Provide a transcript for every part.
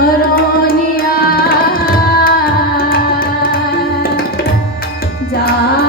वर्णनिया जा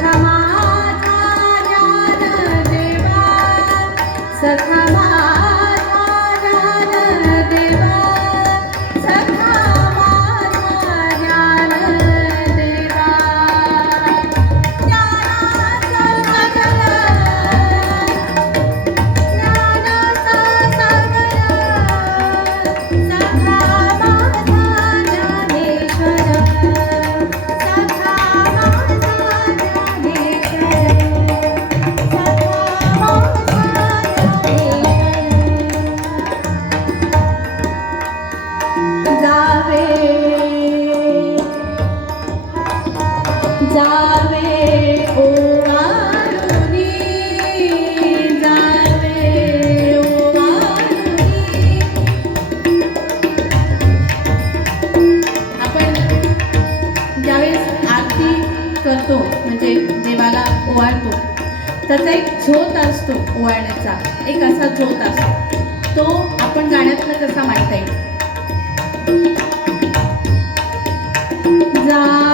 Come on. म्हणजे देवाला ओवाळतो त्याचा एक झोत असतो ओवाळण्याचा एक असा झोत असतो तो आपण जाण्यातनं कसा मांडता जा... येईल